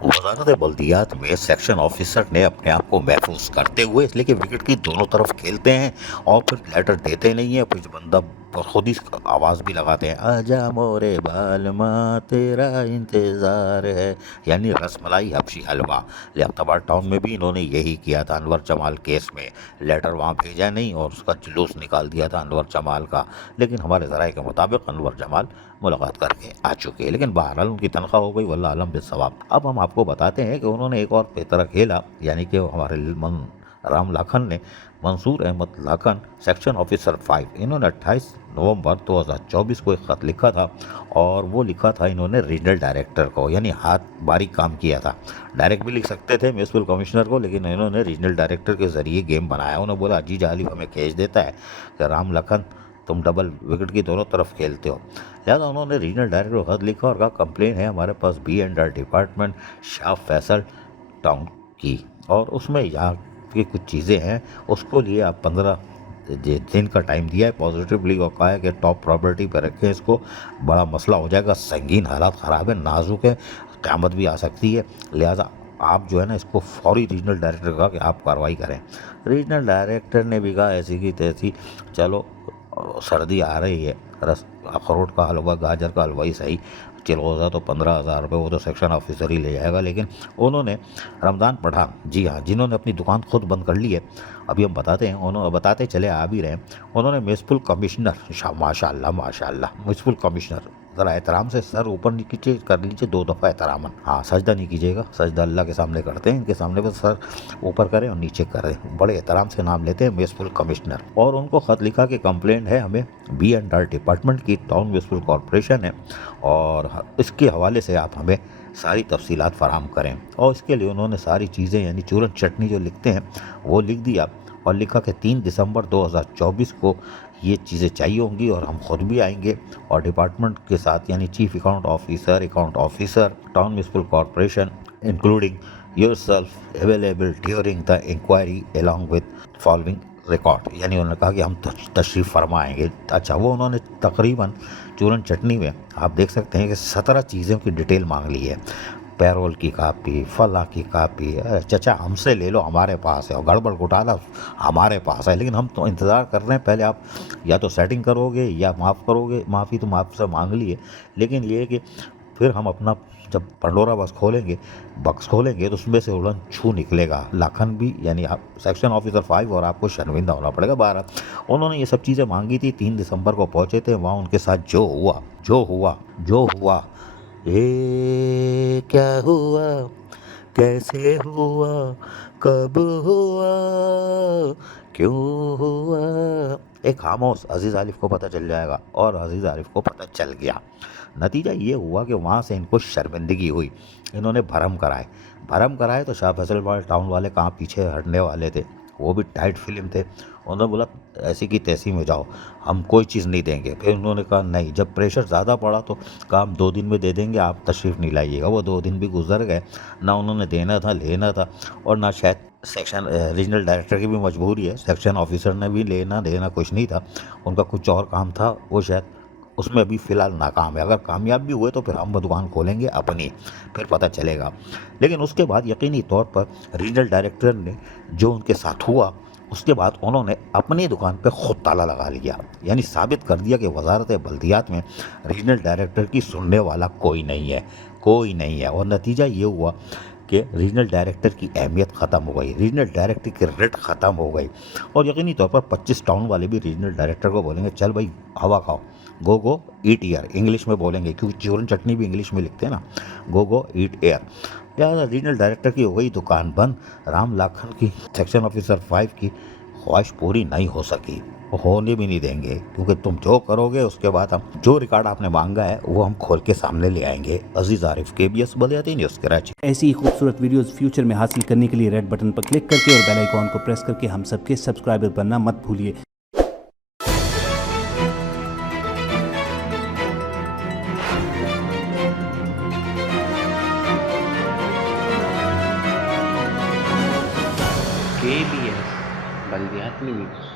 वजारत बल्दियात में section officer ने अपने आप को महफूज करते हुए, इसलिए कि विकेट की दोनों तरफ खेलते हैं और फिर लेटर देते नहीं है, फिर बंदा खुद ही आवाज़ भी लगाते हैं, आजा मोरे बालमा तेरा इंतज़ार है, यानी रसमलाई हबशी हलवा। लियाकताबाद टाउन में भी इन्होंने यही किया था अनवर जमाल केस में। लेटर वहाँ भेजा नहीं और उसका जुलूस निकाल दिया था अनवर जमाल का। लेकिन हमारे ज़राए के मुताबिक अनवर जमाल मुलाकात करके आ चुके हैं, लेकिन बहरहाल उनकी तनख्वाह हो गई, वल्लाह आलम बिस्सवाब। अब हम आपको बताते हैं कि उन्होंने एक और बेहतर खेला, यानी कि हमारे राम लाखन ने, मंसूर अहमद लाखन, सेक्शन ऑफिसर 5, इन्होंने 28 नवंबर 2024 को एक ख़त लिखा था और वो लिखा था इन्होंने रीजनल डायरेक्टर को, यानी हाथ बारीक काम किया था। डायरेक्ट भी लिख सकते थे म्यूनसिपल कमिश्नर को, लेकिन इन्होंने रीजनल डायरेक्टर के ज़रिए गेम बनाया। उन्होंने बोला अजीज आलिफ हमें कैच देता है कि राम लखन तुम डबल विकेट की दोनों तरफ खेलते हो। लिहाजा उन्होंने रीजनल डायरेक्टर को खत लिखा और कहा कंप्लेन है हमारे पास B&R department Shah Faisal town की, और उसमें यहाँ की कुछ चीज़ें हैं, उसको लिए आप 15 दिन का टाइम दिया है पॉजिटिवली, और कहा है कि टॉप प्रॉपर्टी पर रखें इसको, बड़ा मसला हो जाएगा, संगीन हालात ख़राब है, नाजुक है, क़यामत भी आ सकती है, लिहाजा आप जो है ना इसको फौरी रीजनल डायरेक्टर कहा कि आप कार्रवाई करें। रीजनल डायरेक्टर ने भी कहा ऐसी की तैसी, चलो सर्दी आ रही है, अखरोट का हलवा गाजर का हलवा ही सही, चिलगोज़ा तो 15,000 रुपये वो तो सेक्शन ऑफिसर ही ले जाएगा। लेकिन उन्होंने रमज़ान पठान, जी हाँ, जिन्होंने अपनी दुकान खुद बंद कर ली है, अभी हम बताते हैं, उन्होंने बताते चले आ भी रहे हैं, उन्होंने म्यूनसिपल कमिश्नर, माशाल्लाह माशाल्लाह, म्यूनसिपल कमिश्नर, ज़रा एहतराम से सर ऊपर नीचे कर लीजिए 2 दफ़ा एहतरामन, हाँ सजदा नहीं कीजिएगा, सजदा अल्लाह के सामने करते हैं, इनके सामने बस सर ऊपर करें और नीचे करें, बड़े एहतराम से नाम लेते हैं म्यूनसिपल कमिश्नर। और उनको ख़त लिखा कि कंप्लेंट है हमें B&R डिपार्टमेंट की, टाउन म्यूनसिपल कॉरपोरेशन है, और इसके हवाले से आप हमें सारी तफसीलात फराहम करें। और इसके लिए उन्होंने सारी चीज़ें, यानी चूरन चटनी जो लिखते हैं वो लिख दिया, और लिखा कि 3 दिसंबर 2024 को ये चीज़ें चाहिए होंगी और हम खुद भी आएंगे और डिपार्टमेंट के साथ, यानी chief account officer, town municipal corporation including yourself available during the inquiry along with following record, यानी उन्होंने कहा कि हम तशरीफ़ फरमाएंगे। अच्छा, वो उन्होंने तकरीबन चूरन चटनी में आप देख सकते हैं कि 17 चीज़ों की डिटेल मांग ली है, पैरोल की कापी, फला की कापी, चचा हमसे ले लो हमारे पास है, और गड़बड़ घोटाला हमारे पास है, लेकिन हम तो इंतज़ार कर रहे हैं, पहले आप या तो सेटिंग करोगे या माफ़ करोगे, माफ़ी तो आपसे मांग ली है, लेकिन ये कि फिर हम अपना जब पंडोरा बक्स खोलेंगे तो उसमें से उड़न छू निकलेगा, लाखन भी, यानी आप सेक्शन ऑफिसर 5, और आपको शर्मिंदा होना पड़ेगा। 12 उन्होंने ये सब चीज़ें मांगी थी, 3 दिसंबर को पहुँचे थे वहाँ, उनके साथ जो हुआ ये क्या हुआ, कैसे हुआ, कब हुआ, क्यों हुआ, एक खामोश अजीज़ आलिफ को पता चल जाएगा, और अजीज़ आलिफ को पता चल गया। नतीजा ये हुआ कि वहाँ से इनको शर्मिंदगी हुई, इन्होंने भरम कराए तो शाह फैसल टाउन वाले कहाँ पीछे हटने वाले थे, वो भी टाइट फिल्म थे। उन्होंने बोला ऐसी की तैसी में जाओ, हम कोई चीज़ नहीं देंगे। फिर उन्होंने कहा नहीं, जब प्रेशर ज़्यादा पड़ा तो काम 2 दिन में दे देंगे, आप तशरीफ़ नहीं लाइएगा। वो 2 दिन भी गुजर गए, ना उन्होंने देना था लेना था, और ना शायद सेक्शन रीजनल डायरेक्टर की भी मजबूरी है, सेक्शन ऑफिसर ने भी लेना देना कुछ नहीं था, उनका कुछ और काम था, वो शायद उसमें अभी फ़िलहाल नाकाम है। अगर कामयाब भी हुए तो फिर हम दुकान खोलेंगे अपनी, फिर पता चलेगा। लेकिन उसके बाद यकीनी तौर पर रीजनल डायरेक्टर ने जो उनके साथ हुआ, उसके बाद उन्होंने अपनी दुकान पे खुद ताला लगा लिया, यानी साबित कर दिया कि वजारत बल्दियात में रीजनल डायरेक्टर की सुनने वाला कोई नहीं है। और नतीजा ये हुआ कि रीजनल डायरेक्टर की अहमियत ख़त्म हो गई, रीजनल डायरेक्टर की रेट ख़त्म हो गई, और यकीनी तौर पर 25 टाउन वाले भी रीजनल डायरेक्टर को बोलेंगे चल भाई हवा खाओ, गो ईट एयर, इंग्लिश में बोलेंगे, क्योंकि चूरन चटनी भी इंग्लिश में लिखते हैं ना, गो ईट एयर। लिहाजा रीजनल डायरेक्टर की हो गई दुकान बंद, राम लाखन की सेक्शन ऑफिसर 5 की ख्वाहिश पूरी नहीं हो सकी, होने भी नहीं देंगे, क्योंकि तुम जो करोगे उसके बाद हम जो रिकॉर्ड आपने मांगा है वो हम खोल के सामने ले आएंगे। अजीज आरिफ, KBS बलियाती न्यूज़ कराची। ऐसी ही खूबसूरत वीडियोस फ्यूचर में हासिल करने के लिए रेड बटन पर क्लिक करके और बेल आइकॉन को प्रेस करके हम सबके सब्सक्राइबर बनना मत भूलिए। KBS बल्दियाती न्यूज़।